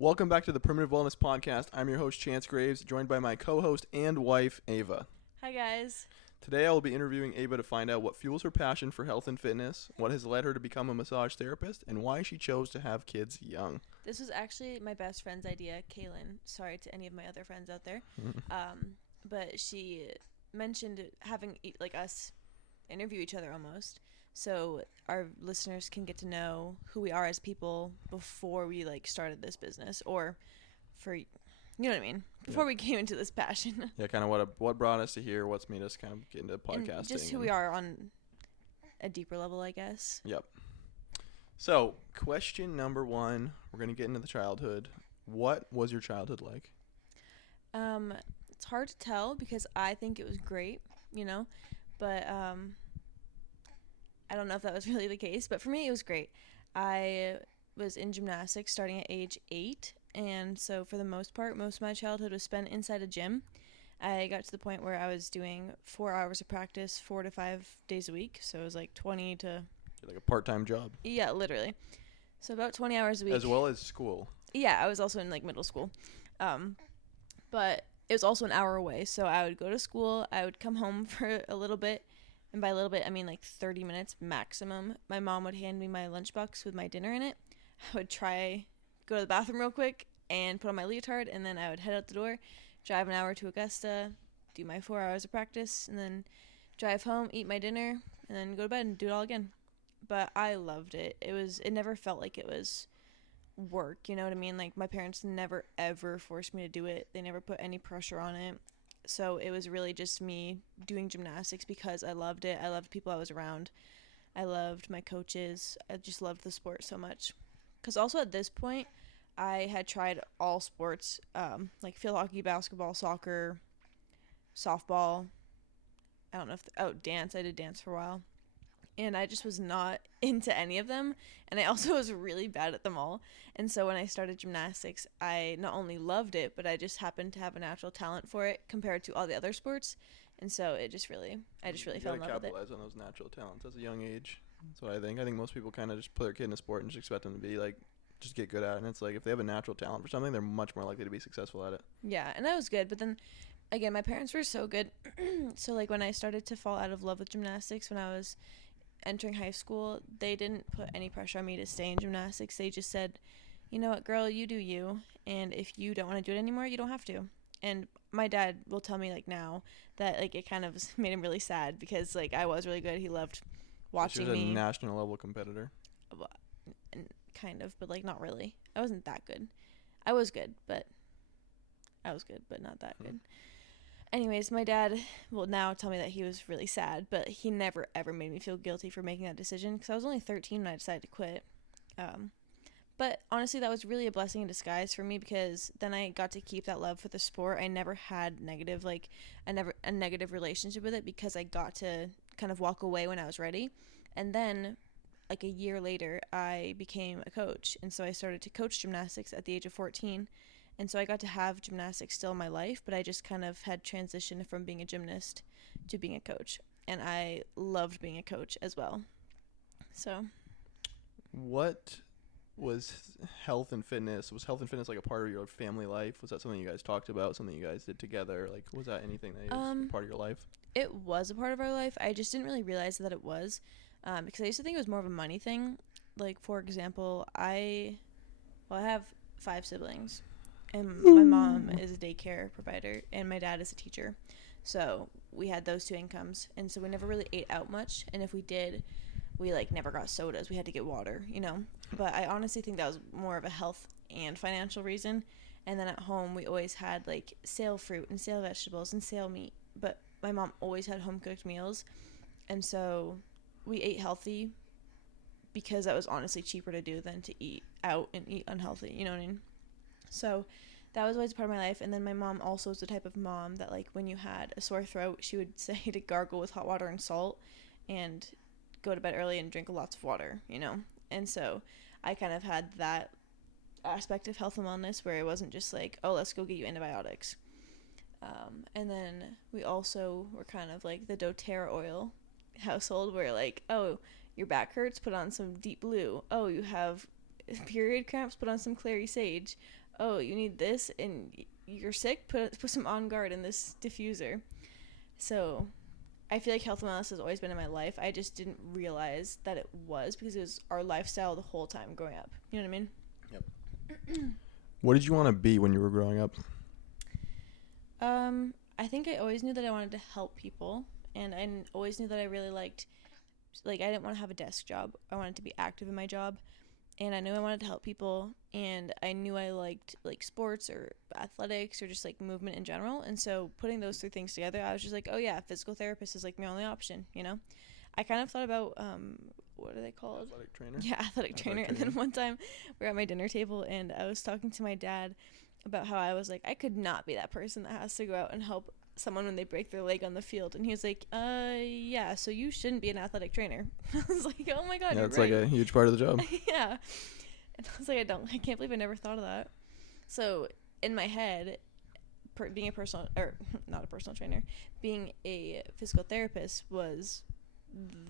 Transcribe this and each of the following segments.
Welcome back to the Primitive Wellness Podcast. I'm your host, Chance Graves, joined by my co-host and wife, Ava. Hi, guys. Today I will be interviewing Ava to find out what fuels her passion for health and fitness, what has led her to become a massage therapist, and why she chose to have kids young. This was actually my best friend's idea, Kaylin. Sorry to any of my other friends out there. But she mentioned having us interview each other almost, so our listeners can get to know who we are as people before we started this business, or for you know what I mean, before we came into this passion. Yeah, kind of what brought us to here, what's made us kind of get into podcasting. And just who we are on a deeper level, I guess. Yep. So, question number one, we're going to get into the childhood. What was your childhood like? It's hard to tell because I think it was great, but I don't know if that was really the case, but for me it was great. I was in gymnastics starting at age 8, and so for the most part, most of my childhood was spent inside a gym. I got to the point where I was doing 4 hours of practice 4 to 5 days a week, so it was like 20 to... Like a part-time job. Yeah, literally. So about 20 hours a week. As well as school. Yeah, I was also in middle school. But it was also an hour away, so I would go to school, I would come home for a little bit, and by a little bit, I mean 30 minutes maximum. My mom would hand me my lunchbox with my dinner in it. I would go to the bathroom real quick and put on my leotard, and then I would head out the door, drive an hour to Augusta, do my 4 hours of practice, and then drive home, eat my dinner, and then go to bed and do it all again. But I loved it. It never felt like it was work, you know what I mean? Like, my parents never ever forced me to do it. They never put any pressure on it. So it was really just me doing gymnastics because I loved it. I loved the people I was around. I loved my coaches. I just loved the sport so much. Because also at this point, I had tried all sports, like field hockey, basketball, soccer, softball. I don't know dance. I did dance for a while. And I just was not into any of them. And I also was really bad at them all. And so when I started gymnastics, I not only loved it, but I just happened to have a natural talent for it compared to all the other sports. And so I just really fell in love with it. You gotta capitalize on those natural talents at a young age. That's what I think. I think most people kind of just put their kid in a sport and just expect them to be just get good at it. And it's like, if they have a natural talent for something, they're much more likely to be successful at it. Yeah, and I was good. But then, again, my parents were so good. So, when I started to fall out of love with gymnastics when I was entering high school, they didn't put any pressure on me to stay in gymnastics. They just said, you know what, girl, you do you. And if you don't want to do it anymore, you don't have to. And my dad will tell me, now that, it kind of made him really sad because, I was really good. He loved watching me. She was a national level competitor. Well, kind of, but not really. I wasn't that good. I was good, but not that good. Anyways, my dad will now tell me that he was really sad, but he never ever made me feel guilty for making that decision because I was only 13 when I decided to quit. But honestly, that was really a blessing in disguise for me because then I got to keep that love for the sport. I never had a negative relationship with it because I got to kind of walk away when I was ready. And then a year later, I became a coach. And so I started to coach gymnastics at the age of 14. And so I got to have gymnastics still in my life, but I just kind of had transitioned from being a gymnast to being a coach. And I loved being a coach as well. So. What was health and fitness? Was health and fitness a part of your family life? Was that something you guys talked about, something you guys did together? Was that anything that was a part of your life? It was a part of our life. I just didn't really realize that it was because I used to think it was more of a money thing. For example, I have 5 siblings. And my mom is a daycare provider, and my dad is a teacher. So we had those 2 incomes, and so we never really ate out much. And if we did, we never got sodas. We had to get water, But I honestly think that was more of a health and financial reason. And then at home, we always had sale fruit and sale vegetables and sale meat. But my mom always had home cooked meals, and so we ate healthy because that was honestly cheaper to do than to eat out and eat unhealthy. You know what I mean? So that was always part of my life. And then my mom also was the type of mom that when you had a sore throat, she would say to gargle with hot water and salt and go to bed early and drink lots of water, And so I kind of had that aspect of health and wellness where it wasn't just oh, let's go get you antibiotics. And then we also were kind of the doTERRA oil household where oh, your back hurts, put on some deep blue. Oh, you have period cramps, put on some clary sage. oh, you need this and you're sick, put some On Guard in this diffuser. So I feel like health and wellness has always been in my life. I just didn't realize that it was because it was our lifestyle the whole time growing up. You know what I mean? Yep. What did you want to be when you were growing up? I think I always knew that I wanted to help people, and I always knew that I really liked, like, I didn't want to have a desk job. I wanted to be active in my job, and I knew I wanted to help people, and I knew I liked, like, sports or athletics or just, like, movement in general. And so putting those three things together, I was just like, oh yeah, physical therapist is, like, my only option, you know? I kind of thought about, what are they called? Athletic trainer? Yeah, athletic trainer. And then one time we were at my dinner table, and I was talking to my dad about how I was like, I could not be that person that has to go out and help someone when they break their leg on the field. And he was like, yeah, so you shouldn't be an athletic trainer. I was like, oh my God, yeah, you're it's right. like a huge part of the job. Yeah. And I was like, I can't believe I never thought of that. So in my head, being a personal, or not a personal trainer, being a physical therapist was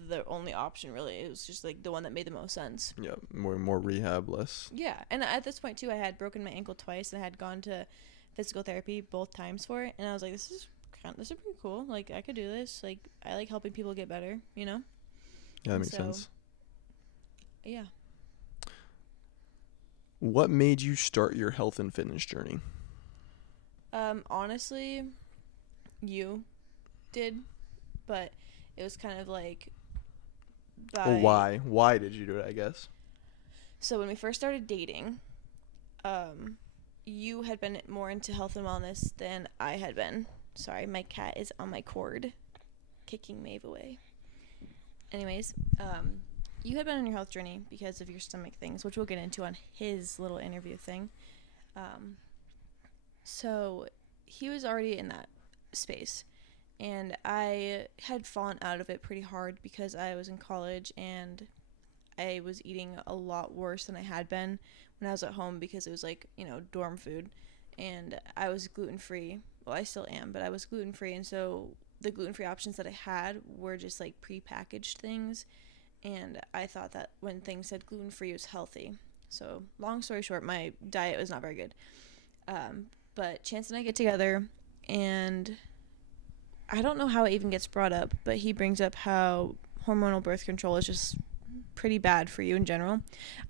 the only option, really. It was just like the one that made the most sense. Yeah, more rehab, less. Yeah, and at this point too, I had broken my ankle twice, and I had gone to physical therapy both times for it, and I was like, this is pretty cool. Like, I could do this. Like, I like helping people get better, you know? Yeah, that makes sense. Yeah. What made you start your health and fitness journey? Honestly, you did, but it was kind of like Well, why did you do it, I guess? So when we first started dating, you had been more into health and wellness than I had been. Sorry, my cat is on my cord, kicking Maeve away. Anyways, you had been on your health journey because of your stomach things, which we'll get into on his little interview thing. So he was already in that space, and I had fallen out of it pretty hard because I was in college and I was eating a lot worse than I had been when I was at home because it was like, you know, dorm food, and I was gluten-free. Well, I still am, but I was gluten-free, and so the gluten-free options that I had were just like pre-packaged things, and I thought that when things said gluten-free, it was healthy. So long story short, my diet was not very good. But Chance and I get together, and I don't know how it even gets brought up, but he brings up how hormonal birth control is just pretty bad for you in general.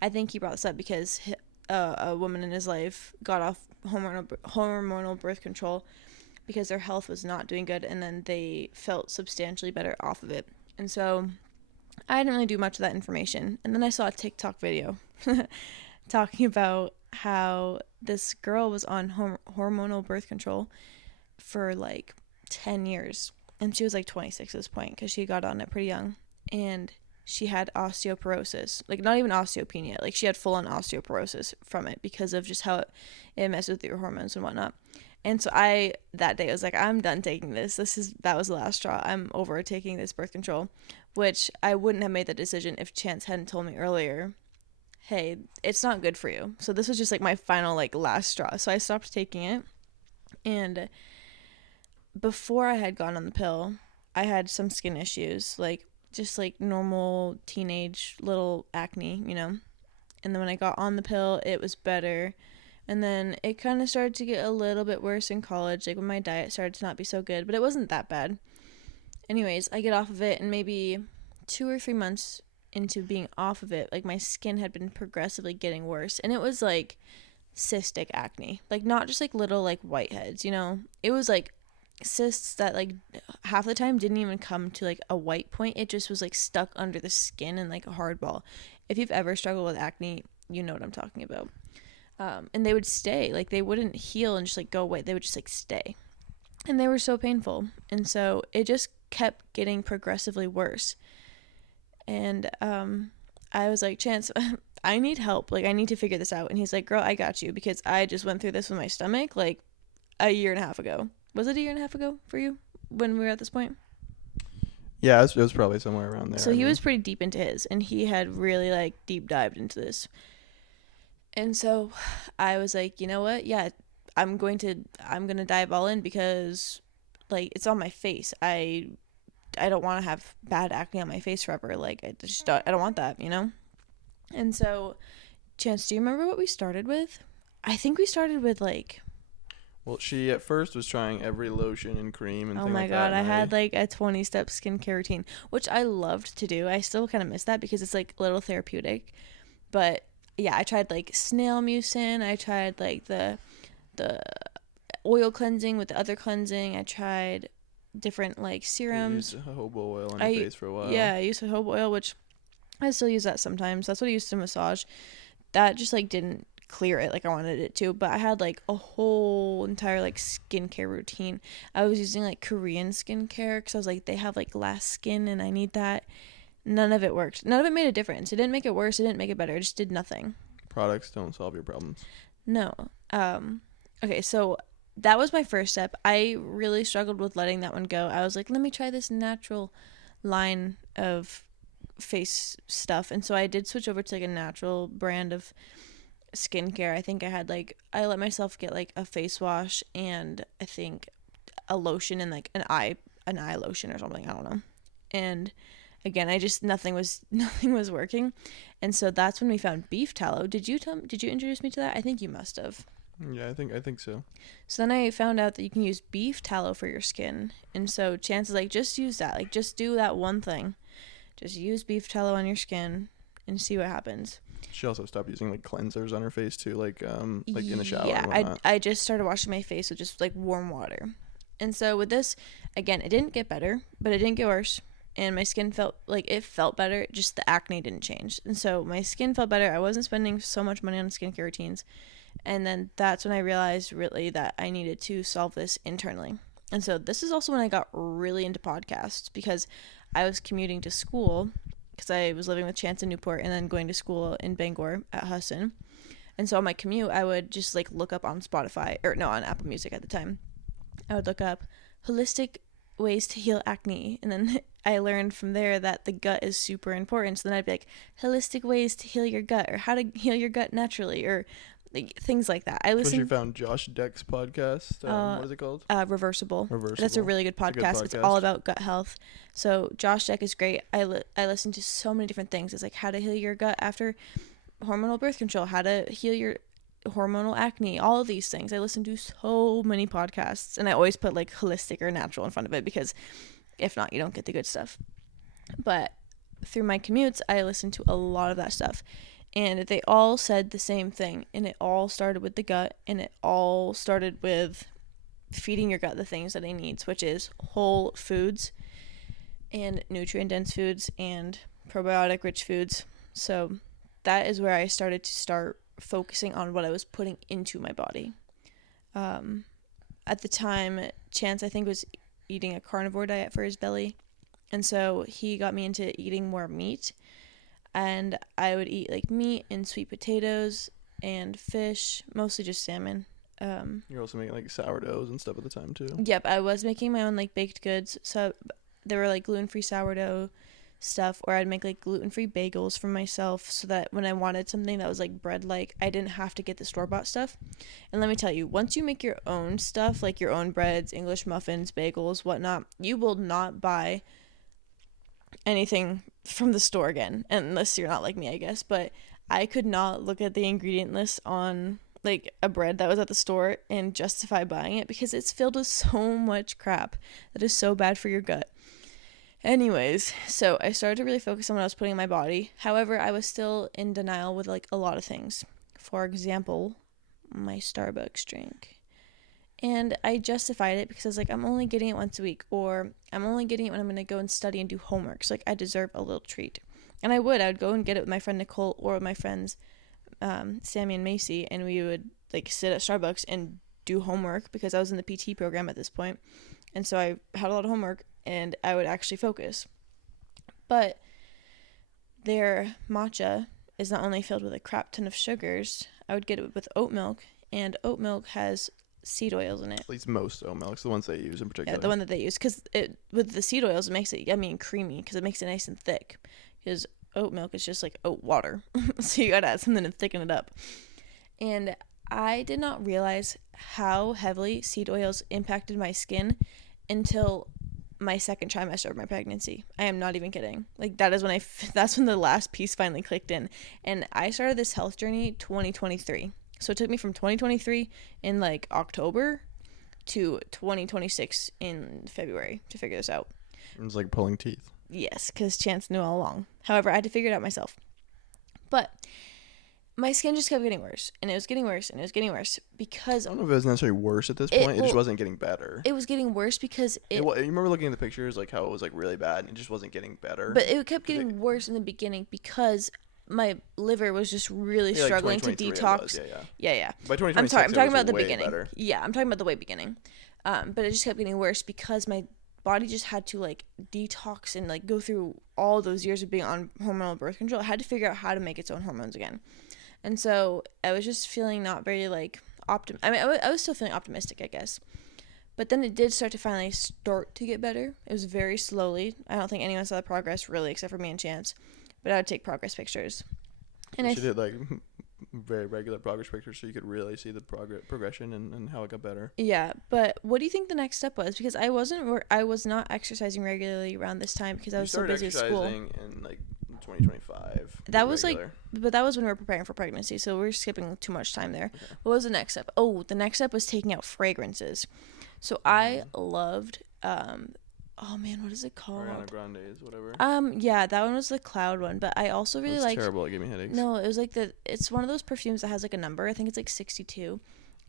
I think he brought this up because a woman in his life got off hormonal birth control because their health was not doing good, and then they felt substantially better off of it. And so I didn't really do much of that information. And then I saw a TikTok video talking about how this girl was on hormonal birth control for like 10 years. And she was like 26 at this point because she got on it pretty young. And she had osteoporosis. Like, not even osteopenia. Like, she had full-on osteoporosis from it because of just how it messed with your hormones and whatnot. And so that day, I was like, I'm done taking this. That was the last straw. I'm over taking this birth control, which I wouldn't have made the decision if Chance hadn't told me earlier, hey, it's not good for you. So this was just like my final, like, last straw. So I stopped taking it. And before I had gone on the pill, I had some skin issues, like just like normal teenage little acne, you know. And then when I got on the pill, it was better. And then it kind of started to get a little bit worse in college, like when my diet started to not be so good, but it wasn't that bad. Anyways, I get off of it, and maybe 2 or 3 months into being off of it, like, my skin had been progressively getting worse, and it was like cystic acne, like not just like little like whiteheads, you know. It was like cysts that like half the time didn't even come to like a white point. It just was like stuck under the skin and like a hard ball. If you've ever struggled with acne, you know what I'm talking about. And they would stay, like they wouldn't heal and just like go away. They would just like stay, and they were so painful. And so it just kept getting progressively worse. And I was like, Chance, I need help. Like, I need to figure this out. And he's like, girl, I got you, because I just went through this with my stomach like a year and a half ago. Was it a year and a half ago for you when we were at this point? Yeah, it was probably somewhere around there. So he was pretty deep into his, and he had really like deep dived into this. And so I was like, you know what? Yeah, I'm going to dive all in, because like it's on my face. I don't want to have bad acne on my face forever. Like, I don't want that, you know? And so, Chance, do you remember what we started with? I think we started with like. Well, she at first was trying every lotion and cream and Oh thing my like god, that. I had like a 20-step skincare routine, which I loved to do. I still kind of miss that because it's like a little therapeutic. But yeah, I tried like snail mucin. I tried like the oil cleansing with the other cleansing. I tried different like serums. You used jojoba oil on your face for a while. Yeah, I used jojoba oil, which I still use that sometimes. That's what I used to massage. That just like didn't clear it like I wanted it to, but I had like a whole entire like skincare routine. I was using like Korean skincare because I was like, they have like glass skin and I need that. None of it worked. None of it made a difference. It didn't make it worse. It didn't make it better. It just did nothing. Products don't solve your problems. No. Okay, so that was my first step. I really struggled with letting that one go. I was like, let me try this natural line of face stuff. And so I did switch over to like a natural brand of skincare. I think I let myself get like a face wash and I think a lotion and like an eye lotion or something. I don't know. And again, nothing was working. And so that's when we found beef tallow. Did you introduce me to that? I think you must have. Yeah, I think so. So then I found out that you can use beef tallow for your skin. And so chances like just use that. Like just do that one thing. Just use beef tallow on your skin and see what happens. She also stopped using like cleansers on her face too, like in the shower. Yeah, I just started washing my face with just like warm water. And so with this, again, it didn't get better, but it didn't get worse. And my skin felt better, just the acne didn't change. And so my skin felt better. I wasn't spending so much money on skincare routines. And then that's when I realized really that I needed to solve this internally. And so this is also when I got really into podcasts because I was commuting to school because I was living with Chance in Newport and then going to school in Bangor at Husson. And so on my commute, I would just like look up on on Apple Music at the time. I would look up holistic ways to heal acne. And then I learned from there that the gut is super important. So then I'd be like, holistic ways to heal your gut or how to heal your gut naturally or like, things like that. You found Josh Deck's podcast. What is it called? Reversible. That's a really good podcast. It's all about gut health. So Josh Deck is great. I listen to so many different things. It's like how to heal your gut after hormonal birth control, how to heal your hormonal acne, all of these things. I listen to so many podcasts and I always put like holistic or natural in front of it because if not, you don't get the good stuff. But through my commutes, I listen to a lot of that stuff. And they all said the same thing. And it all started with the gut. And it all started with feeding your gut the things that it needs, which is whole foods and nutrient-dense foods and probiotic-rich foods. So that is where I started to focusing on what I was putting into my body. At the time, Chance, I think, was eating a carnivore diet for his belly. And so he got me into eating more meat. And I would eat like meat and sweet potatoes and fish, mostly just salmon. You're also making like sourdoughs and stuff at the time too. Yep, I was making my own like baked goods. So there were like gluten-free sourdough stuff, or I'd make like gluten-free bagels for myself so that when I wanted something that was like bread-like, I didn't have to get the store-bought stuff. And let me tell you, once you make your own stuff, like your own breads, English muffins, bagels, whatnot, you will not buy anything from the store again, unless you're not like me, I guess. But I could not look at the ingredient list on like a bread that was at the store and justify buying it because it's filled with so much crap that is so bad for your gut. Anyways, so I started to really focus on what I was putting in my body. However, I was still in denial with like a lot of things. For example, my Starbucks drink. And I justified it because I was like, I'm only getting it once a week, or I'm only getting it when I'm going to go and study and do homework. So like I deserve a little treat. And I would go and get it with my friend Nicole or with my friends Sammy and Macy, and we would like sit at Starbucks and do homework because I was in the PT program at this point. And so I had a lot of homework and I would actually focus. But their matcha is not only filled with a crap ton of sugars. I would get it with oat milk, and oat milk has seed oils in it. At least most oat milks, the ones they use in particular. Yeah, the one that they use, because with the seed oils, it makes it yummy and creamy because it makes it nice and thick. Because oat milk is just like oat water, so you gotta add something to thicken it up. And I did not realize how heavily seed oils impacted my skin until my second trimester of my pregnancy. I am not even kidding. Like that's when the last piece finally clicked in. And I started this health journey 2023. So it took me from 2023 in like October to 2026 in February to figure this out. It was like pulling teeth. Yes, because Chance knew all along. However, I had to figure it out myself. But my skin just kept getting worse, and it was getting worse, and it was getting worse because I don't know if it was necessarily worse at this point. It just wasn't getting better. It was getting worse because you remember looking at the pictures, like how it was like really bad, and it just wasn't getting better. But it kept getting worse in the beginning because my liver was just really struggling to detox. Yeah. By 2026, I'm sorry, I'm talking about the beginning. Better. Yeah, I'm talking about the way beginning. But it just kept getting worse because my body just had to like detox and like go through all those years of being on hormonal birth control. It had to figure out how to make its own hormones again. And so I was just feeling not very like I was still feeling optimistic, I guess. But then it did start to finally start to get better. It was very slowly. I don't think anyone saw the progress really except for me and Chance. But I would take progress pictures. And she did like very regular progress pictures so you could really see the progression and how it got better. Yeah, but what do you think the next step was? Because I was not exercising regularly around this time because I was so busy with school. In like 2025. That was regular. But that was when we were preparing for pregnancy, so we were skipping too much time there. Okay. What was the next step? Oh, the next step was taking out fragrances. So I loved oh man, what is it called? Ariana Grande's, whatever. Yeah, that one was the cloud one, but I also really liked. Terrible. It gave me headaches. No, it was like it's one of those perfumes that has like a number. I think it's like 62,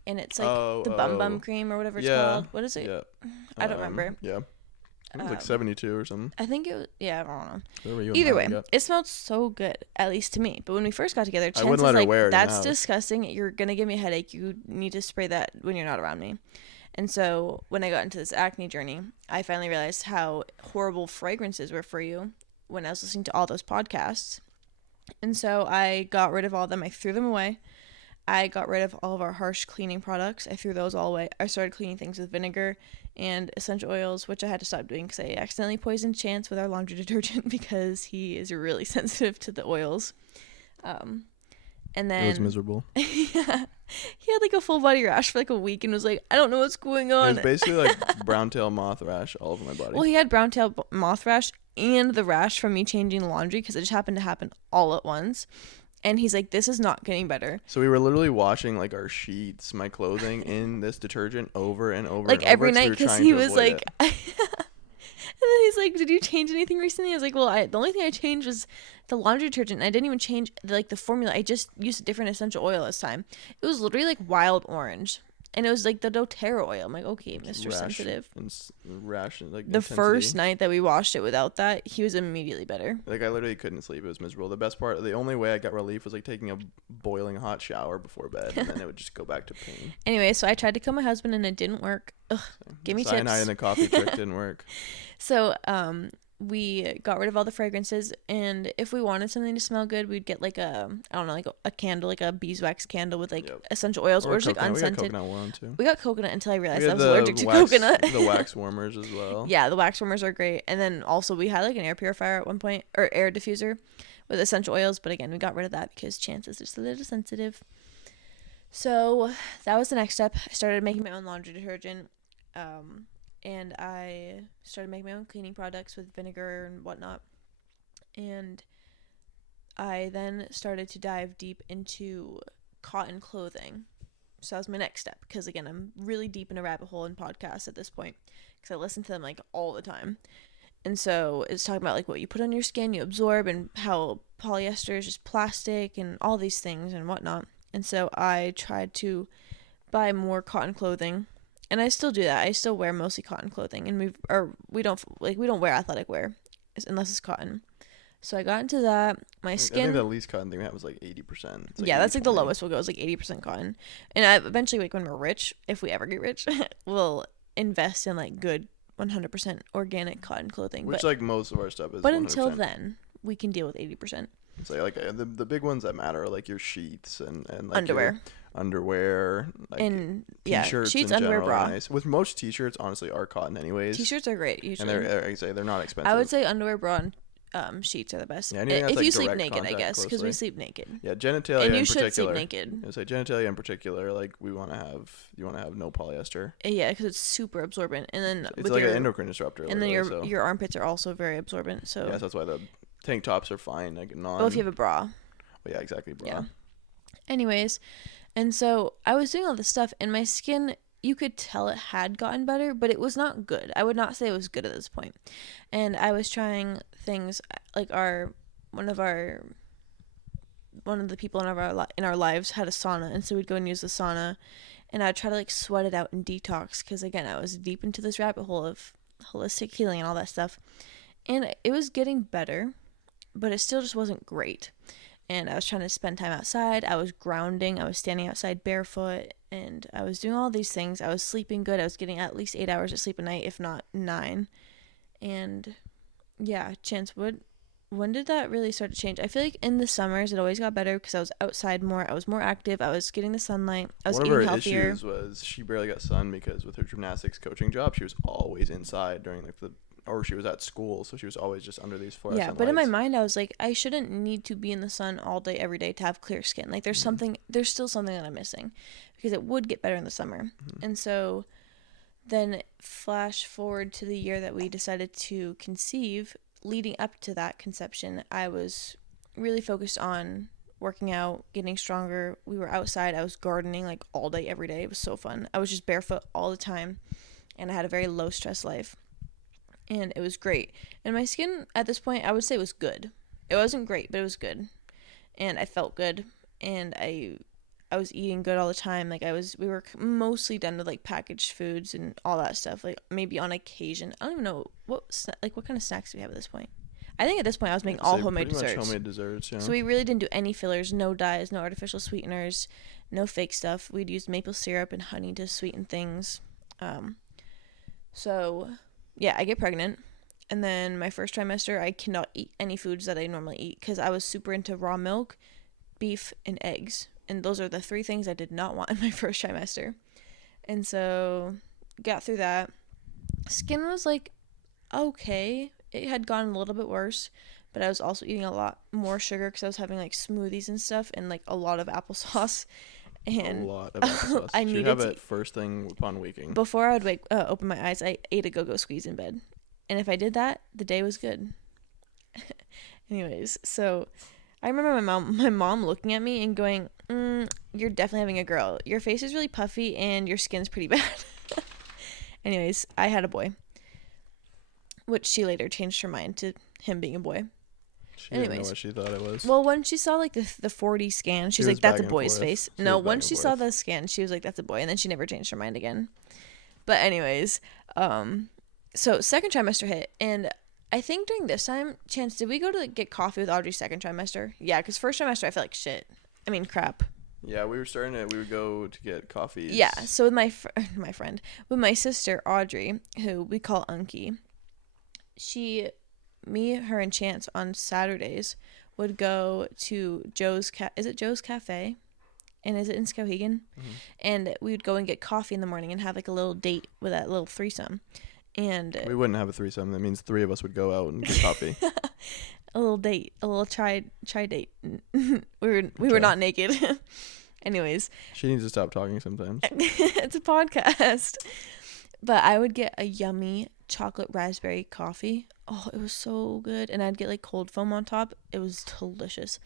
and it's like the Bum Bum Cream or whatever it's called. What is it? Yeah. I don't remember. Yeah. It was like 72 or something. I think it was. Yeah, I don't know. Either way, it smelled so good, at least to me. But when we first got together, Chance was like, "That's disgusting. You're gonna give me a headache. You need to spray that when you're not around me." And so when I got into this acne journey, I finally realized how horrible fragrances were for you when I was listening to all those podcasts. And so I got rid of all of them. I threw them away. I got rid of all of our harsh cleaning products. I threw those all away. I started cleaning things with vinegar and essential oils, which I had to stop doing because I accidentally poisoned Chance with our laundry detergent because he is really sensitive to the oils. And then it was miserable. Yeah. He had like a full body rash for like a week and was like, I don't know what's going on. It was basically like brown tail moth rash all over my body. Well, he had brown tail moth rash and the rash from me changing laundry because it just happened to happen all at once. And he's like, this is not getting better. So we were literally washing like our sheets, my clothing in this detergent over and over. Like and every over night because he was like, and then he's like, did you change anything recently? I was like, well, the only thing I changed was the laundry detergent. And I didn't even change the formula. I just used a different essential oil this time. It was literally like wild orange. And it was like the doTERRA oil. I'm like, okay, Mr. Sensitive. Rash and like the intensity. First night that we washed it without that, he was immediately better. Like I literally couldn't sleep. It was miserable. The best part, the only way I got relief was like taking a boiling hot shower before bed, and then it would just go back to pain. Anyway, so I tried to kill my husband, and it didn't work. Ugh, give me tips. Cyanide in the coffee trick didn't work. So, we got rid of all the fragrances, and if we wanted something to smell good, we'd get like a candle, like a beeswax candle with like essential oils or just like unscented. We got coconut one too. We got coconut until I realized I was allergic to coconut. The wax warmers as well. Yeah, the wax warmers are great. And then also we had like an air purifier at one point, or air diffuser with essential oils, but again, we got rid of that because Chance is just a little sensitive. So that was the next step. I started making my own laundry detergent. And I started making my own cleaning products with vinegar and whatnot. And I then started to dive deep into cotton clothing. So that was my next step. Because, again, I'm really deep in a rabbit hole in podcasts at this point. Because I listen to them, like, all the time. And so it's talking about, like, what you put on your skin, you absorb, and how polyester is just plastic and all these things and whatnot. And so I tried to buy more cotton clothing. And I still do that. I still wear mostly cotton clothing, and we don't wear athletic wear unless it's cotton. So I got into that. My skin. I think the least cotton thing we have was like 80%. Like yeah, that's like the lowest we'll go is like 80% cotton. And I eventually, like when we're rich, if we ever get rich, we'll invest in like good 100% organic cotton clothing. Which like most of our stuff is. But 100%. Until then, we can deal with 80%. It's like the big ones that matter are like your sheets and like underwear, like and t-shirts, sheets, in underwear, general bra. are nice. With most t-shirts, honestly, are cotton anyways. T-shirts are great usually, and they're not expensive. I would say underwear, bra, and sheets are the best. Yeah, if like you sleep naked, I guess, because we sleep naked. Yeah, genitalia and you in should particular. sleep naked. I say genitalia in particular, like you want to have no polyester. Yeah, because it's super absorbent, and then it's like an endocrine disruptor. And then your armpits are also very absorbent. So yeah, that's why the tank tops are fine, like non. Well, if you have a bra. Well, yeah, exactly, bra. Yeah. Anyways, And so I was doing all this stuff, and my skin, you could tell it had gotten better, but it was not good. I would not say it was good at this point. And I was trying things like one of the people in our lives had a sauna, and so we'd go and use the sauna, and I'd try to like sweat it out and detox, because again, I was deep into this rabbit hole of holistic healing and all that stuff, and it was getting better, but it still just wasn't great. And I was trying to spend time outside. I was grounding. I was standing outside barefoot, and I was doing all these things. I was sleeping good. I was getting at least 8 hours of sleep a night, if not 9. And yeah, Chance, when did that really start to change? I feel like in the summers it always got better because I was outside more. I was more active. I was getting the sunlight. I was eating healthier. One of her issues was she barely got sun because with her gymnastics coaching job, she was always inside during or she was at school, so she was always just under these fluorescent lights. But in my mind, I was like, I shouldn't need to be in the sun all day, every day to have clear skin. Like, there's still something that I'm missing, because it would get better in the summer. And so then flash forward to the year that we decided to conceive. Leading up to that conception, I was really focused on working out, getting stronger. We were outside. I was gardening like all day, every day. It was so fun. I was just barefoot all the time, and I had a very low stress life. And it was great. And my skin at this point, I would say, was good. It wasn't great, but it was good. And I felt good. And I was eating good all the time. Like, we were mostly done with like packaged foods and all that stuff. Like, maybe on occasion. I don't even know what kind of snacks do we have at this point. I think at this point I was making all homemade desserts. Homemade desserts, yeah. So we really didn't do any fillers, no dyes, no artificial sweeteners, no fake stuff. We'd use maple syrup and honey to sweeten things. So yeah, I get pregnant, and then my first trimester, I cannot eat any foods that I normally eat because I was super into raw milk, beef, and eggs, and those are the 3 things I did not want in my first trimester. And so got through that. Skin was like okay. It had gotten a little bit worse, but I was also eating a lot more sugar because I was having like smoothies and stuff and like a lot of applesauce. And a lot of applesauce. I needed to have it first thing upon waking. Before I would open my eyes, I ate a go-go squeeze in bed. And if I did that, the day was good. Anyways, so I remember my mom looking at me and going, you're definitely having a girl. Your face is really puffy and your skin's pretty bad. Anyways, I had a boy, which she later changed her mind to him being a boy. She didn't know what she thought it was. Well, when she saw like the 4D scan, she was like, that's a boy's face. No, once she saw the scan, she was like, that's a boy. And then she never changed her mind again. But anyways, so second trimester hit. And I think during this time, Chance, did we go to like, get coffee with Audrey second trimester? Yeah, because first trimester, I felt like shit. I mean, crap. Yeah, we would go to get coffee. Yeah, so with with my sister, Audrey, who we call Unky, me, her, and Chance on Saturdays would go to Joe's Cafe? And is it in Skowhegan? Mm-hmm. And we would go and get coffee in the morning and have like a little date with that little threesome. And we wouldn't have a threesome. That means 3 of us would go out and get coffee. A little date, a little try date. we were not naked. Anyways. She needs to stop talking sometimes. It's a podcast. But I would get a yummy chocolate raspberry coffee. Oh, it was so good. And I'd get like cold foam on top. It was delicious.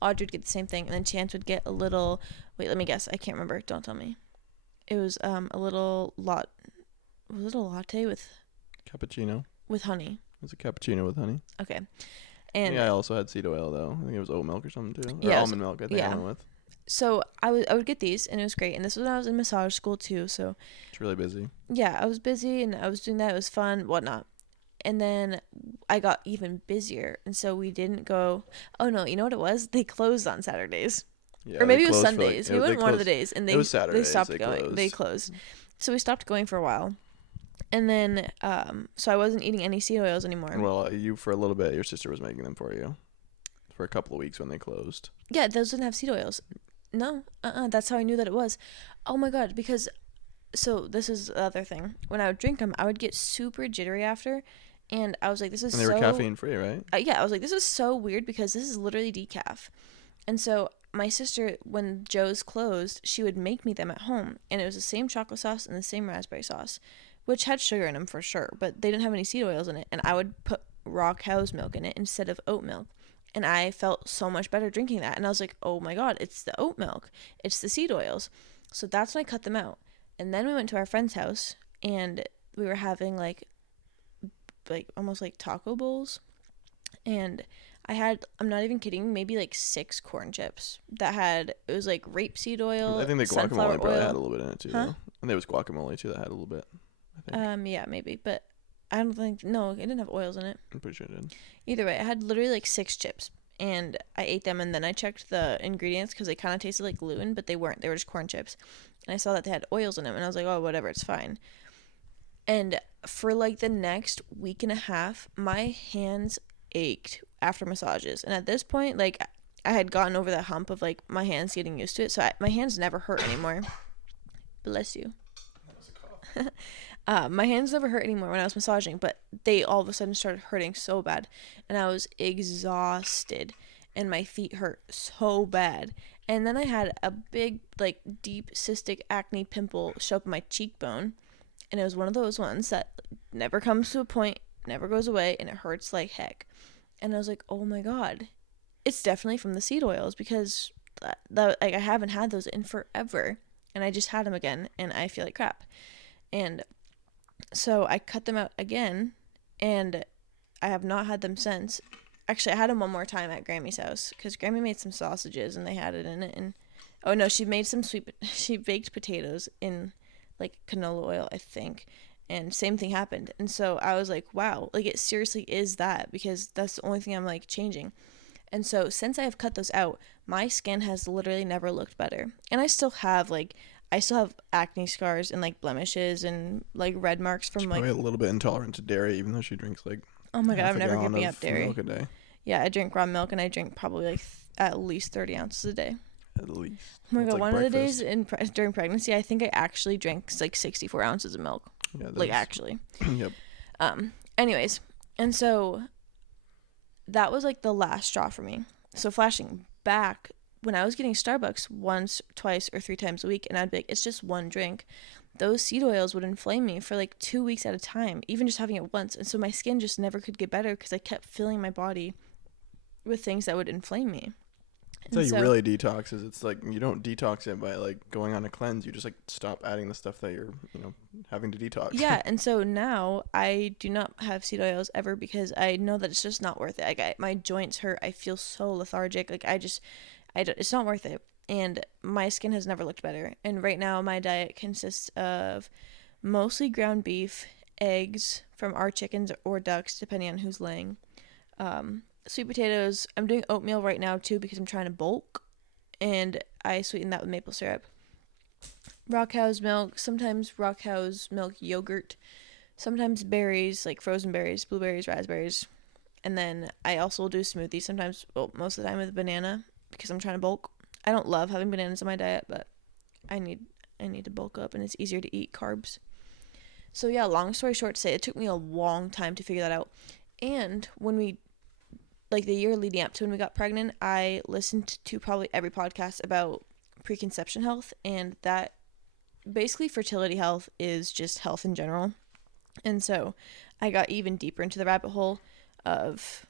Audrey would get the same thing. And then Chance would get a little, wait, let me guess. I can't remember. Don't tell me. It was a little was it a latte with? Cappuccino. With honey. It was a cappuccino with honey. Okay. And yeah, I also had seed oil though. I think it was oat milk or something too. Or yeah, almond milk, I think I went with. So I would get these, and it was great. And this was when I was in massage school too. So it's really busy. Yeah, I was busy, and I was doing that. It was fun, whatnot. And then I got even busier, and so we didn't go. Oh no, you know what it was? They closed on Saturdays, or maybe it was Sundays. We went one of the days, and it was Saturdays. They stopped going. They closed, so we stopped going for a while. And then, so I wasn't eating any seed oils anymore. Well, you for a little bit, your sister was making them for you, for a couple of weeks when they closed. Yeah, those didn't have seed oils. No, that's how I knew that it was. Oh my god, because, so this is the other thing. When I would drink them, I would get super jittery after, and I was like, this is so... And they were caffeine free, right? Yeah, I was like, this is so weird because this is literally decaf. And so my sister, when Joe's closed, she would make me them at home, and it was the same chocolate sauce and the same raspberry sauce, which had sugar in them for sure, but they didn't have any seed oils in it, and I would put raw cow's milk in it instead of oat milk. And I felt so much better drinking that. And I was like, oh my God, it's the oat milk. It's the seed oils. So that's when I cut them out. And then we went to our friend's house and we were having like almost like taco bowls. And I had, I'm not even kidding, maybe like 6 corn chips that had, it was like rapeseed oil. I think the guacamole probably had a little bit in it too. Huh? Though. And there was guacamole too that had a little bit, I think. Yeah, maybe. But I don't think, no, it didn't have oils in it. I'm pretty sure it did. Either way, I had literally like 6 chips. And I ate them, and then I checked the ingredients because they kind of tasted like gluten, but they weren't. They were just corn chips. And I saw that they had oils in them, and I was like, oh, whatever, it's fine. And for like the next week and a half, my hands ached after massages. And at this point, like, I had gotten over that hump of like my hands getting used to it, so my hands never hurt anymore. Bless you. That was a cough. My hands never hurt anymore when I was massaging, but they all of a sudden started hurting so bad, and I was exhausted, and my feet hurt so bad. And then I had a big, like, deep cystic acne pimple show up in my cheekbone, and it was one of those ones that never comes to a point, never goes away, and it hurts like heck. And I was like, oh my God, it's definitely from the seed oils, because like I haven't had those in forever, and I just had them again, and I feel like crap. And so I cut them out again, and I have not had them since. Actually, I had them one more time at Grammy's house, because Grammy made some sausages, and they had it in it. And oh no, she made she baked potatoes in like canola oil, I think. And same thing happened. And so I was like, wow, like it seriously is that, because that's the only thing I'm like changing. And so since I have cut those out, my skin has literally never looked better. And I still have acne scars and like blemishes and like red marks from She's like. Probably a little bit intolerant to dairy, even though she drinks like. Oh my God, I've never given up dairy. Milk a day. Yeah, I drink raw milk, and I drink probably like at least 30 ounces a day. At least. Oh my God, like one breakfast. of the days during pregnancy, I think I actually drank like 64 ounces of milk. Yeah, like actually. Yep. Anyways, and so that was like the last straw for me. So flashing back, when I was getting Starbucks once, twice, or 3 times a week, and I'd be like, it's just one drink, those seed oils would inflame me for like 2 weeks at a time, even just having it once. And so my skin just never could get better because I kept filling my body with things that would inflame me. That's how you really detox. Is it's like you don't detox it by like going on a cleanse. You just like stop adding the stuff that you're having to detox. Yeah, and so now I do not have seed oils ever, because I know that it's just not worth it. Like my joints hurt. I feel so lethargic. Like it's not worth it. And my skin has never looked better. And right now my diet consists of mostly ground beef, eggs from our chickens or ducks, depending on who's laying. Sweet potatoes. I'm doing oatmeal right now too, because I'm trying to bulk, and I sweeten that with maple syrup. Raw cow's milk, sometimes raw cow's milk yogurt, sometimes berries, like frozen berries, blueberries, raspberries. And then I also do smoothies sometimes, well, most of the time with banana, because I'm trying to bulk. I don't love having bananas in my diet, but I need to bulk up, and it's easier to eat carbs. So yeah, long story short to say, it took me a long time to figure that out. And when we, like the year leading up to when we got pregnant, I listened to probably every podcast about preconception health, and that basically fertility health is just health in general. And so I got even deeper into the rabbit hole of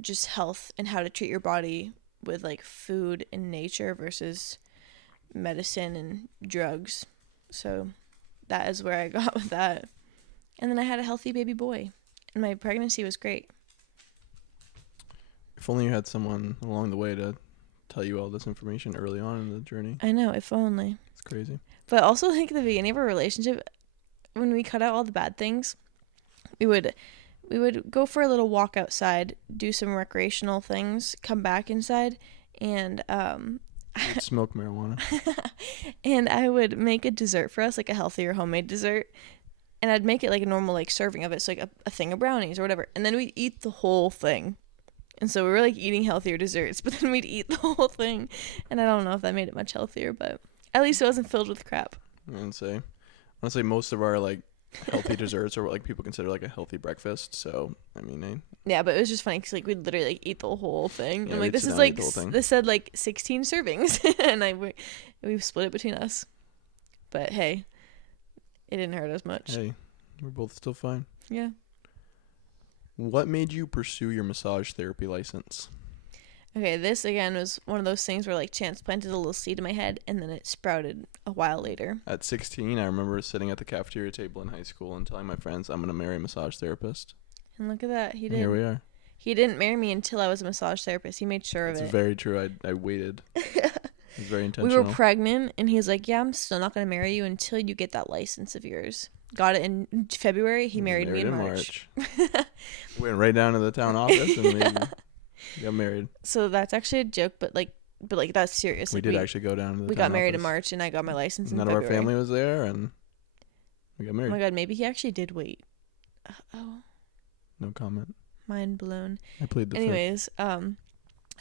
just health and how to treat your body with like food and nature versus medicine and drugs. So that is where I got with that. And then I had a healthy baby boy, and my pregnancy was great. If only you had someone along the way to tell you all this information early on in the journey. I know, if only. It's crazy. But also, like, the beginning of our relationship, when we cut out all the bad things, we would go for a little walk outside, do some recreational things, come back inside, and smoke marijuana. And I would make a dessert for us, like a healthier homemade dessert, and I'd make it like a normal like serving of it, so like a thing of brownies or whatever, and then we'd eat the whole thing. And so we were like eating healthier desserts, but then we'd eat the whole thing, and I don't know if that made it much healthier, but at least it wasn't filled with crap. I'd say, honestly, most of our like healthy desserts are what like people consider like a healthy breakfast. So I mean, yeah, but it was just funny because like we'd literally like eat the whole thing. Yeah, I'm like, this is like this said like 16 servings, and we split it between us. But hey, it didn't hurt as much. Hey, we're both still fine. Yeah. What made you pursue your massage therapy license? Okay, this again was one of those things where like chance planted a little seed in my head and then it sprouted a while later. At 16, I remember sitting at the cafeteria table in high school and telling my friends I'm going to marry a massage therapist. And look at that. He did. Here we are. He didn't marry me until I was a massage therapist. He made sure of it. That's very true. I waited. It was very intentional. We were pregnant and he's like, yeah, I'm still not going to marry you until you get that license of yours. Got it in February. He married me in March. We went right down to the town office and we got married. So that's actually a joke, but that's serious. We did actually go down to the We got married in March and I got my license in February. None of our family was there and we got married. Oh my God, maybe he actually did wait. Oh. No comment. Mind blown. I played the Anyways,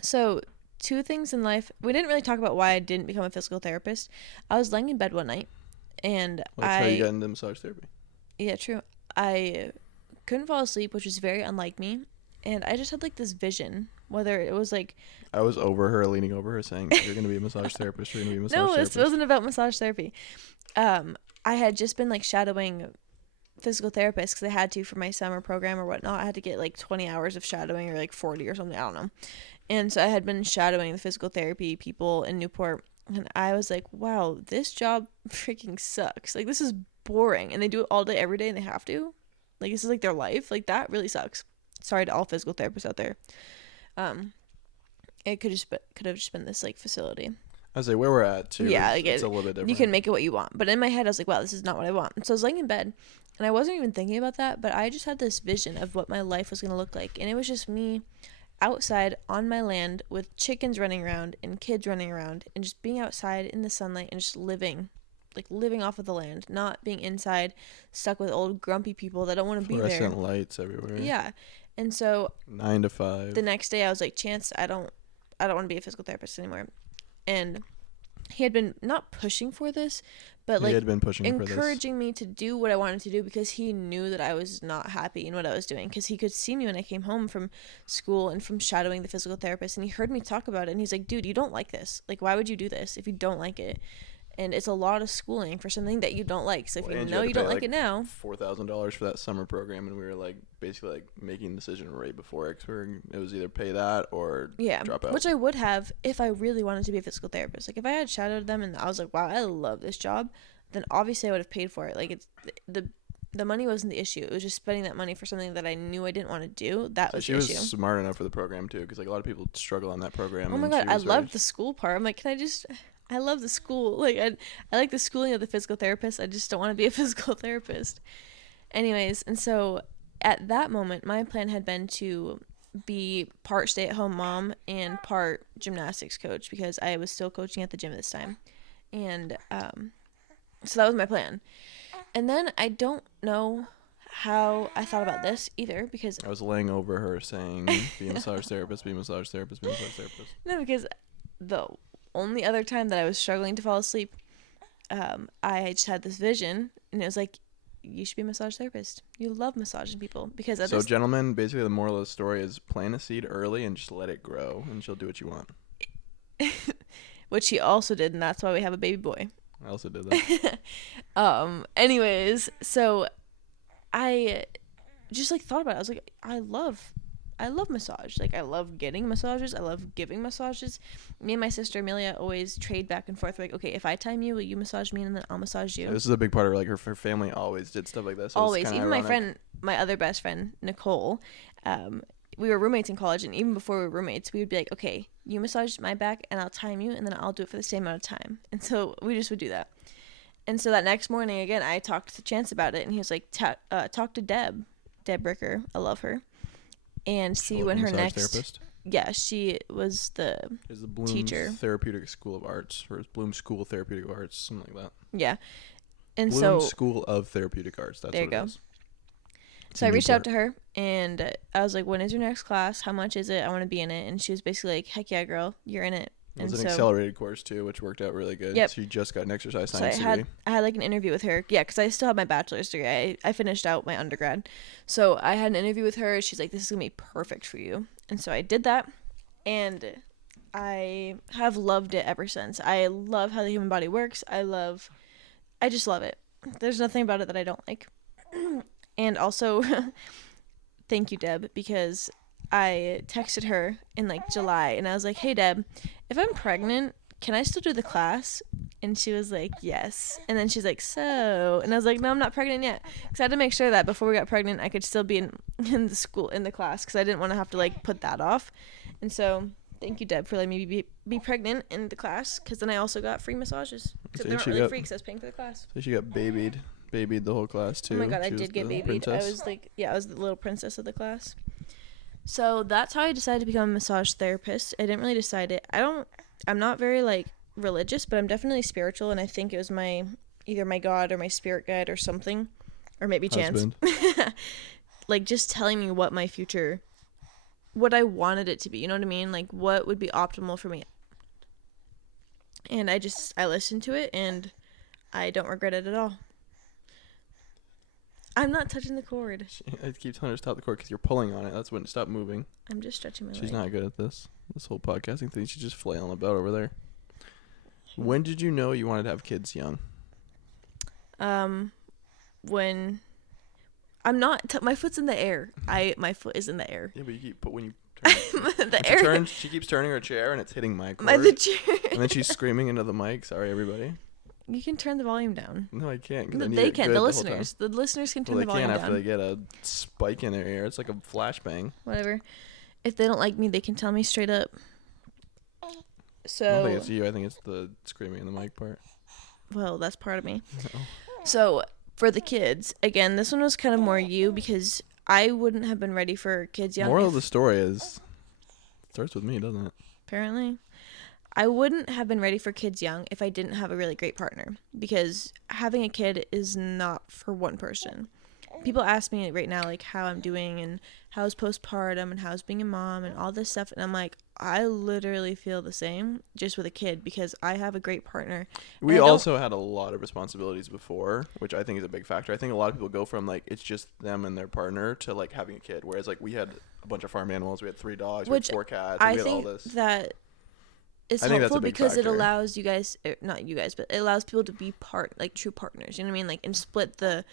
so 2 things in life. We didn't really talk about why I didn't become a physical therapist. I was laying in bed one night and that's how you got into massage therapy. Yeah, true. I couldn't fall asleep, which is very unlike me. And I just had like this vision, whether it was like... I was over her, leaning over her saying, you're going to be a massage therapist. You're going to be a massage therapist. No, this wasn't about massage therapy. I had just been like shadowing physical therapists because I had to for my summer program or whatnot. I had to get like 20 hours of shadowing or like 40 or something. I don't know. And so I had been shadowing the physical therapy people in Newport. And I was like, wow, this job freaking sucks. Like, this is boring. And they do it all day, every day, and they have to. Like, this is like their life. Like, that really sucks. Sorry to all physical therapists out there. It could have just been this like facility. I was like, where we're at too. Yeah, it's a little bit different. You can make it what you want. But in my head, I was like, wow, this is not what I want. So I was laying in bed, and I wasn't even thinking about that, but I just had this vision of what my life was going to look like. And it was just me outside on my land with chickens running around and kids running around and just being outside in the sunlight and just living off of the land, not being inside stuck with old grumpy people that don't want to be there. Fluorescent lights everywhere. Yeah. And so 9 to 5. The next day I was like, Chance, I don't want to be a physical therapist anymore. And he had been not pushing for this, but like he had been pushing encouraging me to do what I wanted to do because he knew that I was not happy in what I was doing, because he could see me when I came home from school and from shadowing the physical therapist, and he heard me talk about it, and he's like, dude, you don't like this. Like, why would you do this if you don't like it? And it's a lot of schooling for something that you don't like. So if you know you don't like it now, $4,000 for that summer program, and we were like basically like making a decision right before it. It was either pay that or drop out. Which I would have if I really wanted to be a physical therapist. Like if I had shadowed them and I was like, wow, I love this job, then obviously I would have paid for it. Like it's the money wasn't the issue. It was just spending that money for something that I knew I didn't want to do. That was the issue. She was smart enough for the program too, because like a lot of people struggle on that program. Oh my God, I loved the school part. I'm like, I love the school. Like I like the schooling of the physical therapist. I just don't want to be a physical therapist. Anyways, and so at that moment, my plan had been to be part stay-at-home mom and part gymnastics coach, because I was still coaching at the gym at this time. And so that was my plan. And then I don't know how I thought about this either, because I was laying over her saying, be a massage therapist, be a massage therapist, be a massage therapist. No, because the only other time that I was struggling to fall asleep, I just had this vision, and it was like, you should be a massage therapist. You love massaging people. Because so gentlemen, basically the moral of the story is plant a seed early and just let it grow, and she'll do what you want. Which he also did, and that's why we have a baby boy. I also did that. Anyways, so I just like thought about it. I was like, I love massage. Like I love getting massages. I love giving massages. Me and my sister Amelia always trade back and forth. Like, okay, if I time you, will you massage me, and then I'll massage you. This is a big part of like her family always did stuff like this. So always, even ironic. my other best friend Nicole. We were roommates in college, and even before we were roommates, we would be like, okay, you massage my back and I'll time you, and then I'll do it for the same amount of time. And so we just would do that. And so that next morning, again, I talked to Chance about it, and he was like, talk to Deb Ricker. I love her. And see when her next therapist. Yeah, she was the Bloom teacher. Therapeutic School of Arts, or Bloom School of Therapeutic Arts, something like that. Yeah. And Bloom School of Therapeutic Arts. That's there what you it go. is. So I reached out to her, and I was like, when is your next class? How much is it? I want to be in it. And she was basically like, heck yeah, girl, you're in it. It was an accelerated course too, which worked out really good. Yep. She just got an exercise science degree. I had like an interview with her. Yeah, because I still have my bachelor's degree. I finished out my undergrad. So I had an interview with her. She's like, this is going to be perfect for you. And so I did that. And I have loved it ever since. I love how the human body works. I just love it. There's nothing about it that I don't like. And also, thank you, Deb, because I texted her in like July, and I was like, hey Deb, if I'm pregnant, can I still do the class? And she was like, yes. And then she's like, so, and I was like, no, I'm not pregnant yet, because I had to make sure that before we got pregnant I could still be in the class, because I didn't want to have to like put that off. And so thank you, Deb, for letting me be pregnant in the class, because then I also got free massages. Except they weren't really free because I was paying for the class. So she got babied the whole class too. Oh my god, I did get babied. Princess. I was like, I was the little princess of the class. So that's how I decided to become a massage therapist. I didn't really decide it. I'm not very like religious, but I'm definitely spiritual, and I think it was either my God or my spirit guide or something, or maybe Chance. Like just telling me what my future, what I wanted it to be. You know what I mean? Like what would be optimal for me. And I listened to it, and I don't regret it at all. I'm not touching the cord. I keep telling her to stop the cord because you're pulling on it. That's when it stopped moving. I'm just stretching my leg. She's not good at this whole podcasting thing. She's just flailing about over there. When did you know you wanted to have kids young? When I'm not, my foot's in the air. My foot is in the air. Yeah, but when you turn, she keeps turning her chair and it's hitting my cord. The chair. And then she's screaming into the mic. Sorry, everybody. You can turn the volume down. No, I can't. They can. The listeners can turn the volume down. They can't after they get a spike in their ear. It's like a flashbang. Whatever. If they don't like me, they can tell me straight up. So I don't think it's you. I think it's the screaming in the mic part. Well, that's part of me. No. So for the kids, again, this one was kind of more you, because I wouldn't have been ready for kids young. Moral of the story is, it starts with me, doesn't it? Apparently. I wouldn't have been ready for kids young if I didn't have a really great partner, because having a kid is not for one person. People ask me right now, like, how I'm doing and how's postpartum and how's being a mom and all this stuff. And I'm like, I literally feel the same just with a kid, because I have a great partner. We also had a lot of responsibilities before, which I think is a big factor. I think a lot of people go from, like, it's just them and their partner to, like, having a kid. Whereas, like, we had a bunch of farm animals. We had 3 dogs. We had 4 cats. We had all this. That is helpful because it allows you guys, not you guys, but it allows people to be true partners. You know what I mean? Like, and split the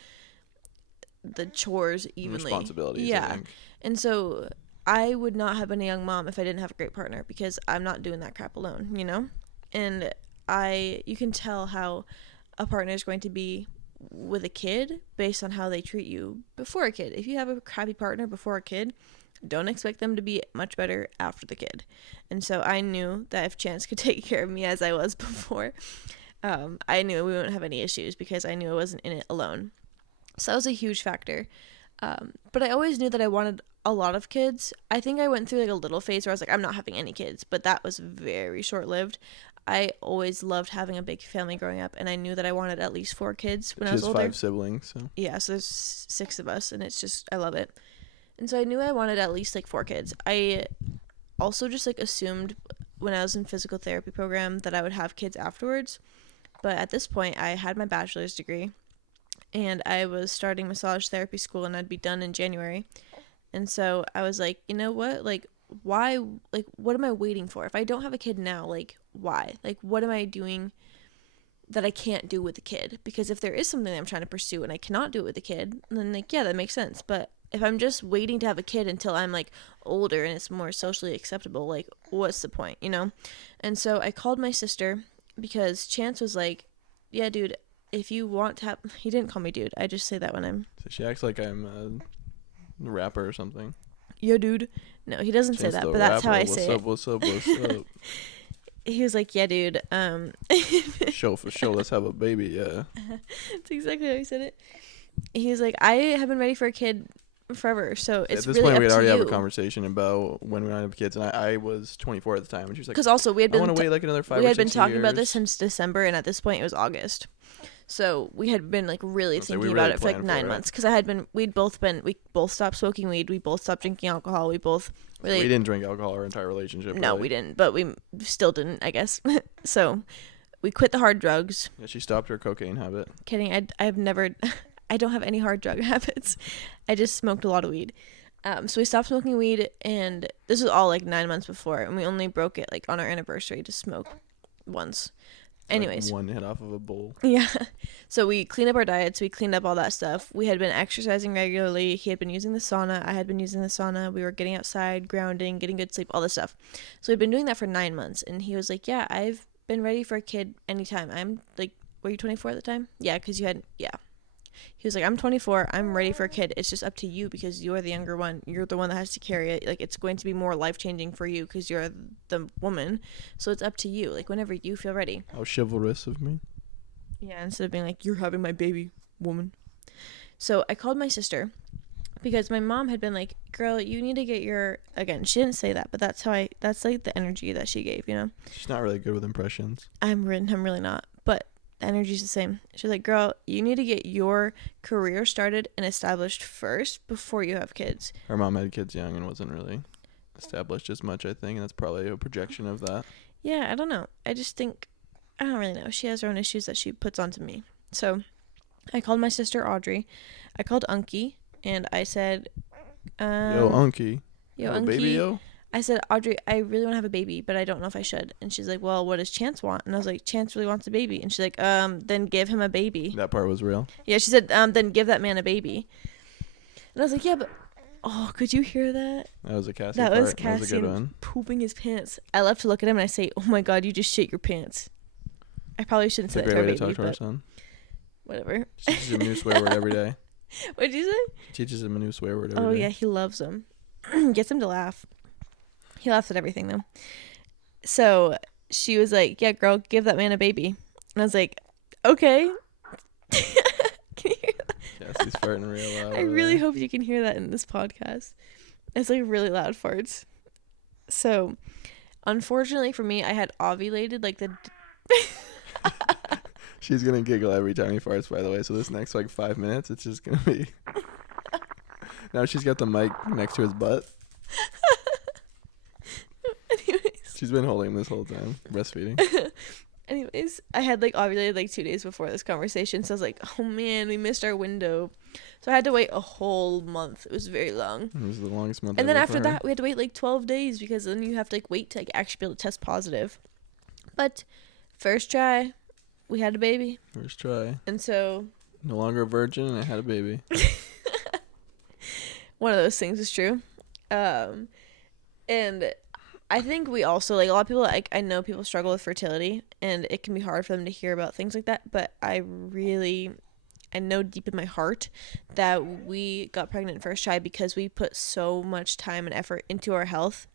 chores evenly. Responsibilities. Yeah. And so I would not have been a young mom if I didn't have a great partner, because I'm not doing that crap alone, you know? And you can tell how a partner is going to be with a kid based on how they treat you before a kid. If you have a crappy partner before a kid, don't expect them to be much better after the kid. And so I knew that if Chance could take care of me as I was before, I knew we wouldn't have any issues, because I knew I wasn't in it alone. So that was a huge factor. But I always knew that I wanted a lot of kids. I think I went through like a little phase where I was like, I'm not having any kids, but that was very short-lived. I always loved having a big family growing up, and I knew that I wanted at least 4 kids when I was older. 5 siblings, so. Yeah, so there's 6 of us, and it's just, I love it. And so I knew I wanted at least like 4 kids. I also just like assumed when I was in physical therapy program that I would have kids afterwards. But at this point, I had my bachelor's degree, and I was starting massage therapy school, and I'd be done in January. And so I was like, you know what? Like, why? Like, what am I waiting for? If I don't have a kid now, like, why? Like, what am I doing that I can't do with a kid? Because if there is something that I'm trying to pursue and I cannot do it with a kid, then, like, yeah, that makes sense. But if I'm just waiting to have a kid until I'm, like, older and it's more socially acceptable, like, what's the point, you know? And so I called my sister, because Chance was like, yeah, dude, if you want to have... He didn't call me dude. I just say that when I'm... So she acts like I'm a rapper or something. Yo, dude. No, he doesn't say that, but that's how I say it. What's up? He was like, yeah, dude. Show for show. Let's have a baby, yeah. That's exactly how he said it. He was like, I have been ready for a kid forever, so it's really up to you. At this point, we'd already have a conversation about when we want to have kids, and I was 24 at the time, and she was like, because also we had been I want to wait like another 5 or 6 years. We had been talking about this since December, and at this point it was August. So we had been like really thinking about it for like 9 months, because we both stopped smoking weed, we both stopped drinking alcohol, we both really... We didn't drink alcohol our entire relationship. No, we didn't, but we still didn't, I guess. So we quit the hard drugs. Yeah, she stopped her cocaine habit. Kidding, I've never... I don't have any hard drug habits. I just smoked a lot of weed. So we stopped smoking weed, and this was all like 9 months before, and we only broke it like on our anniversary to smoke once. Anyways. Like one hit off of a bowl. Yeah. So we cleaned up our diets. We cleaned up all that stuff. We had been exercising regularly. He had been using the sauna. I had been using the sauna. We were getting outside, grounding, getting good sleep, all this stuff. So we'd been doing that for 9 months. And he was like, yeah, I've been ready for a kid anytime. I'm like, were you 24 at the time? Yeah, because you had, yeah. He was like, I'm 24. I'm ready for a kid. It's just up to you because you're the younger one. You're the one that has to carry it. Like, it's going to be more life-changing for you because you're the woman. So it's up to you. Like, whenever you feel ready. How chivalrous of me. Yeah, instead of being like, you're having my baby, woman. So I called my sister because my mom had been like, girl, you need to get your, again, she didn't say that, but that's like the energy that she gave, you know? She's not really good with impressions. I'm really not, but the energy's the same. She's like, girl, you need to get your career started and established first before you have kids. Her mom had kids young and wasn't really established as much, I think, and that's probably a projection of that. Yeah, I don't know. I just think, I don't really know. She has her own issues that she puts onto me. So I called my sister Audrey. I called Unky and I said, yo, Unky. Yo, Unky. Baby, yo? I said, Audrey, I really want to have a baby, but I don't know if I should. And she's like, well, what does Chance want? And I was like, Chance really wants a baby. And she's like, then give him a baby. That part was real? Yeah, she said, then give that man a baby. And I was like, yeah, but, oh, could you hear that? That was a Cassie That part. was Cassie that was a good one. Pooping his pants. I love to look at him and I say, oh my God, you just shit your pants. I probably shouldn't say that to our baby, It's a great way to talk to our son. Whatever. She teaches him a new swear word every day. What did you say? Teaches him a new swear word every day. Oh, yeah, he loves them. Gets him to laugh. He laughs at everything, though. So she was like, yeah, girl, give that man a baby. And I was like, okay. Can you hear that? Cassie's farting real loud. I really hope you can hear that in this podcast. It's like really loud farts. So, unfortunately for me, I had ovulated like the... She's gonna giggle every time he farts, by the way, so this next like 5 minutes it's just gonna be now she's got the mic next to his butt. Anyways, she's been holding him this whole time, breastfeeding. Anyways, I had like ovulated like 2 days before this conversation, so I was like, oh man, we missed our window. So I had to wait a whole month. It was very long. It was the longest month. And then after that we had to wait like 12 days because then you have to like wait to like actually be able to test positive. But first try, we had a baby. First try. And so... No longer a virgin and I had a baby. One of those things is true. And I think we also, like, a lot of people, like, I know people struggle with fertility, and it can be hard for them to hear about things like that, but I know deep in my heart that we got pregnant first try because we put so much time and effort into our health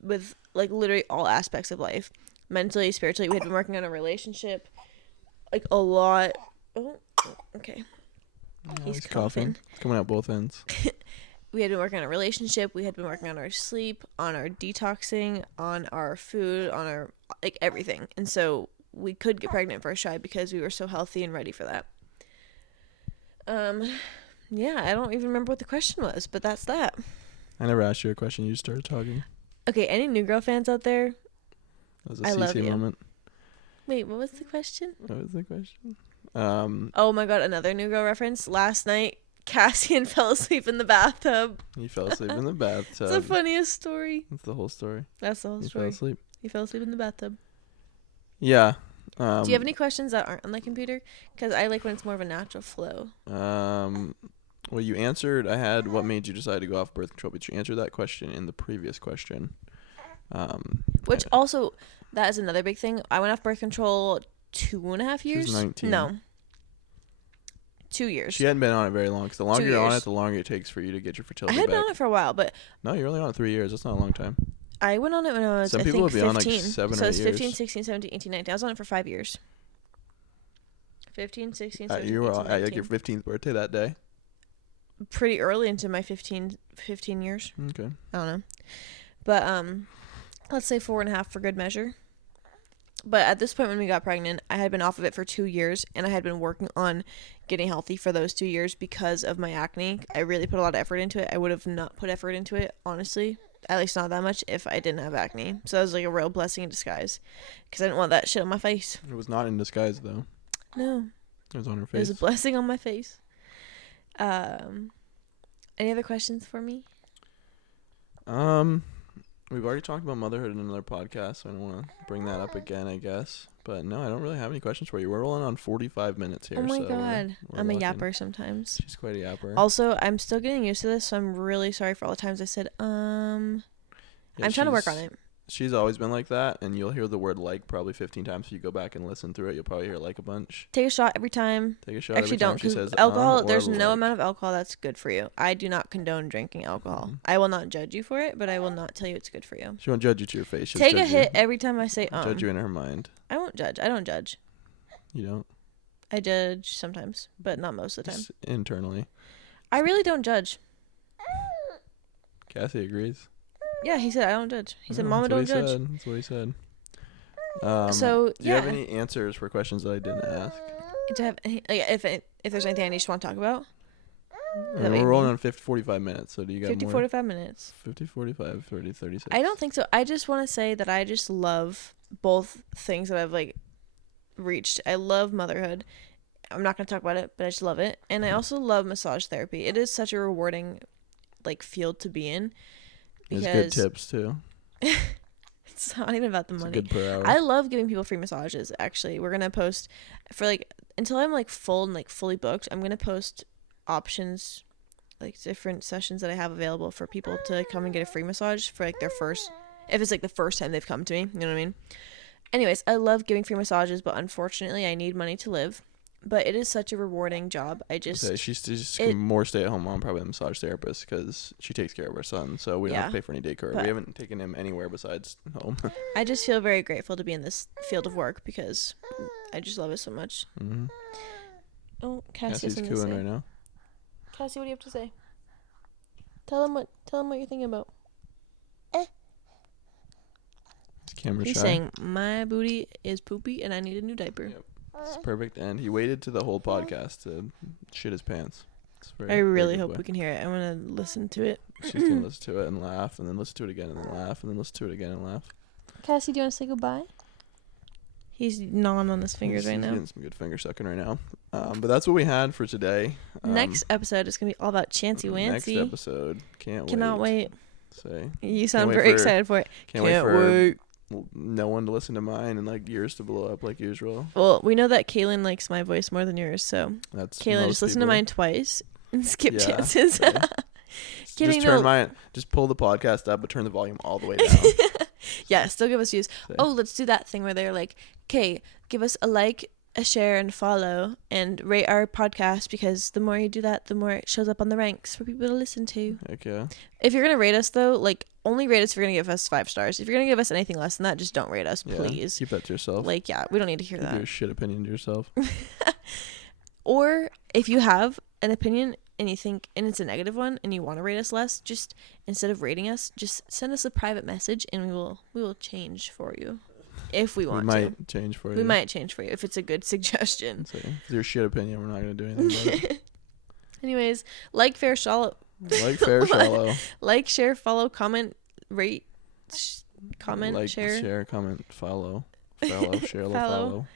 with, like, literally all aspects of life. Mentally, spiritually, we had been working on a relationship, like, a lot. Oh, okay. He's coughing. It's coming out both ends. We had been working on a relationship. We had been working on our sleep, on our detoxing, on our food, on our, like, everything. And so we could get pregnant first try because we were so healthy and ready for that. Yeah, I don't even remember what the question was, but that's that. I never asked you a question. You just started talking. Okay, any New Girl fans out there? That was a CC moment. Wait, what was the question? What was the question? Oh my God, another New Girl reference. Last night, Cassian fell asleep in the bathtub. He fell asleep in the bathtub. It's the funniest story. That's the whole story. That's the whole story. He fell asleep. He fell asleep in the bathtub. Yeah. Do you have any questions that aren't on the computer? Because I like when it's more of a natural flow. Well, you answered. I had what made you decide to go off birth control, but you answered that question in the previous question. Which also, that is another big thing. I went off birth control 2.5 years. She was 19. No. 2 years. She hadn't been on it very long, because the longer you're on it, the longer it takes for you to get your fertility back. I had back. been on it for a while, but... No, you're only on it 3 years. That's not a long time. I went on it when I was, Some people would be 15. on like 7 so or 8 it's years. 15, 16, 17, 18, 19. I was on it for 5 years. 15, 16, 17, you were 18, 19. at like your 15th birthday that day? Pretty early into my 15 years. Okay. I don't know. But, let's say 4.5 for good measure. But at this point when we got pregnant, I had been off of it for 2 years, and I had been working on getting healthy for those 2 years because of my acne. I really put a lot of effort into it. I would have not put effort into it, honestly. At least not that much if I didn't have acne. So that was like a real blessing in disguise because I didn't want that shit on my face. It was not in disguise, though. No. It was on her face. It was a blessing on my face. Any other questions for me? We've already talked about motherhood in another podcast, so I don't want to bring that up again, I guess. But no, I don't really have any questions for you. We're rolling on 45 minutes here. Oh my God. I'm a yapper sometimes. She's quite a yapper. Also, I'm still getting used to this, so I'm really sorry for all the times I said, Yeah, I'm trying to work on it. She's always been like that, and you'll hear the word like probably 15 times. If you go back and listen through it, you'll probably hear like a bunch. Take a shot every time. Take a shot Actually, every time don't, she says alcohol, there's or no like. amount of alcohol that's good for you. I do not condone drinking alcohol. I will not judge you for it, but I will not tell you it's good for you. She won't judge you to your face. She'll Take a judge hit you. every time I say Judge you in her mind. I won't judge. I don't judge. You don't? I judge sometimes, but not most of the time. Just internally. I really don't judge. Cassie agrees. Yeah, he said I don't judge. He said, Oh, Mama, don't judge. That's what he said. So, do you have any answers for questions that I didn't ask? Do I have any, like, if there's anything I just want to talk about? We're rolling on 45 minutes, so do you got 50, more? 45 minutes. 50, 45, 30, 36. I don't think so. I just want to say that I just love both things that I've, like, reached. I love motherhood. I'm not going to talk about it, but I just love it. And I also love massage therapy. It is such a rewarding, like, field to be in. There's good tips, too. It's not even about the money. Good per hour. I love giving people free massages, actually. We're going to post for, like, until I'm, like, full and, like, fully booked, I'm going to post options, like, different sessions that I have available for people to come and get a free massage for, like, their first, if it's, like, the first time they've come to me, you know what I mean? Anyways, I love giving free massages, but unfortunately I need money to live. But it is such a rewarding job. She's just more stay-at-home mom, probably a massage therapist, because she takes care of her son, so we don't have to pay for any daycare. We haven't taken him anywhere besides home. I just feel very grateful to be in this field of work because I just love it so much. Mm-hmm. Oh, Cassie's cooing right now. Cassie, what do you have to say? Tell him what you're thinking about. Camera He's shy. saying my booty is poopy and I need a new diaper. Yep. It's perfect, and he waited to the whole podcast to shit his pants. I really hope we can hear it. I'm gonna listen to it. She's gonna listen to it and laugh, and then listen to it again and then laugh, and then listen to it again and laugh. Cassie, do you want to say goodbye? He's gnawing on his fingers right now. He's getting some good finger sucking right now. But that's what we had for today. Next episode is gonna be all about Chancy Wancy. Next episode, cannot wait. Say. You sound very excited for it. Can't wait for no one to listen to mine and like yours to blow up like usual. Well, we know that Kaylin likes my voice more than yours, so that's Kaylin, just listen to mine twice and skip Chance's. Yeah. Just pull the podcast up, but turn the volume all the way down. Yeah, still give us views. Oh, let's do that thing where they're like, okay, give us a like, a share, and follow, and rate our podcast, because the more you do that, the more it shows up on the ranks for people to listen to. Heck yeah. If you're going to rate us, though, like, only rate us if you're going to give us 5 stars. If you're going to give us anything less than that, just don't rate us, please. Keep that to yourself. Like, yeah, we don't need to hear that. Your shit opinion to yourself. Or if you have an opinion and you think, and it's a negative one, and you want to rate us less, just instead of rating us, just send us a private message, and we will change for you. If we want to. We might change for you. We might change for you if it's a good suggestion. So, if it's your shit opinion, we're not going to do anything about it. Anyways, like, fair, shallow. Like, fair, shallow. Like, share, follow, comment, rate, comment, like, share, comment, follow, follow.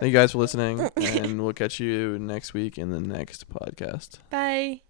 Thank you guys for listening, and we'll catch you next week in the next podcast. Bye.